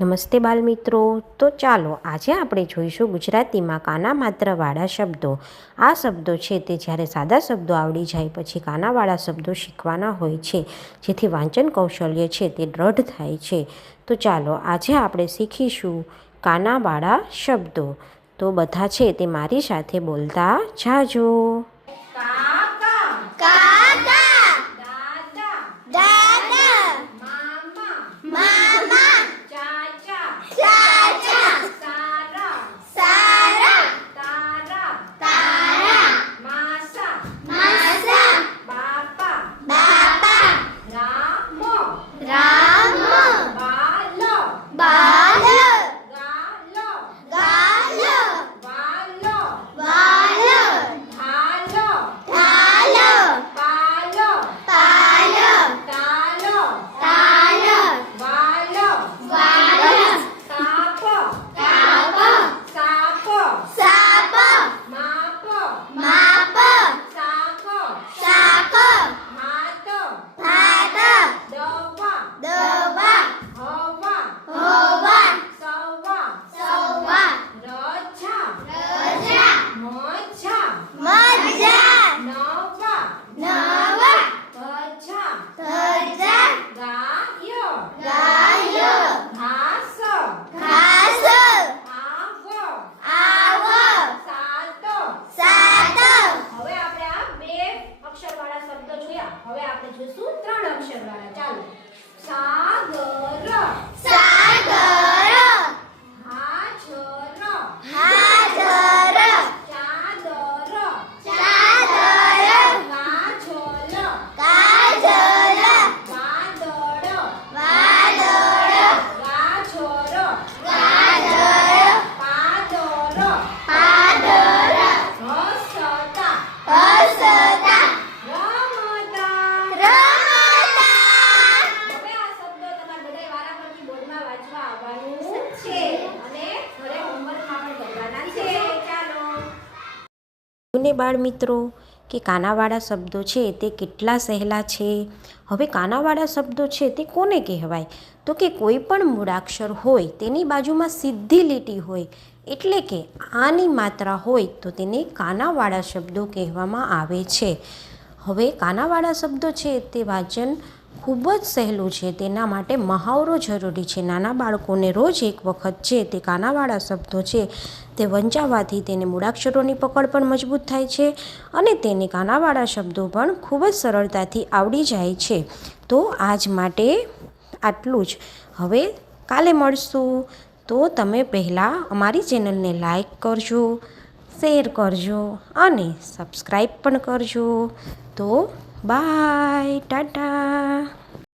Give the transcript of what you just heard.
નમસ્તે બાલ મિત્રો. તો ચાલો આજે આપણે જોઈશું ગુજરાતીમાં કાનામાત્રાવાળા શબ્દો. આ શબ્દો છે તે જ્યારે સાદા શબ્દો આવડી જાય પછી કાનાવાળા શબ્દો શીખવાના હોય છે, જેથી વાંચન કૌશલ્ય છે તે દ્રઢ થાય છે. તો ચાલો આજે આપણે શીખીશું કાનાવાળા શબ્દો. તો બધા છે તે મારી સાથે બોલતા જાજો. હવે આપણે જોઈશું 3 અક્ષરવાળા. ચાલો. સાગર, સાગર, હાજર, હાજર, ચાદર, ચાદર, કાજલ, કાજલ, વાદળ, વાદળ, ગાજર, ગાજર, પાદર, પાદર, હસતા, હસતા, રમતા. હવે આ શબ્દો તમારે બધાય વારાફરતી બોર્ડમાં વાંચવા આવવાનું છે અને ઘરે હોમવર્કમાં પણ કરવાના છે. ચાલો. ને બાળ મિત્રો કે કાનાવાળા શબ્દો છે તે કેટલા સહેલા છે. હવે કાનાવાળા શબ્દો છે તે કોને કહેવાય? તો કે કોઈ પણ મૂળાક્ષર હોય તેની બાજુમાં સીધી લીટી હોય, એટલે કે આની માત્રા હોય તો તેને કાનાવાળા શબ્દો કહેવામાં આવે છે. હવે કાનાવાળા શબ્દો છે તે વાંચન ખૂબ જ સહેલું છે, તેના માટે મહાવરો જરૂરી છે. નાના બાળકોને રોજ એક વખત છે તે કાનાવાળા શબ્દો છે તે વંચાવવાથી તેને મૂળાક્ષરોની પકડ પણ મજબૂત થાય છે અને તેને કાનાવાળા શબ્દો પણ ખૂબ જ સરળતાથી આવડી જાય છે. તો આજ માટે આટલું જ. હવે કાલે મળશું. તો તમે પહેલાં અમારી ચેનલને લાઈક કરજો, શેર કરજો અને સબસ્ક્રાઈબ પણ કરજો. તો બાય, ટાટા.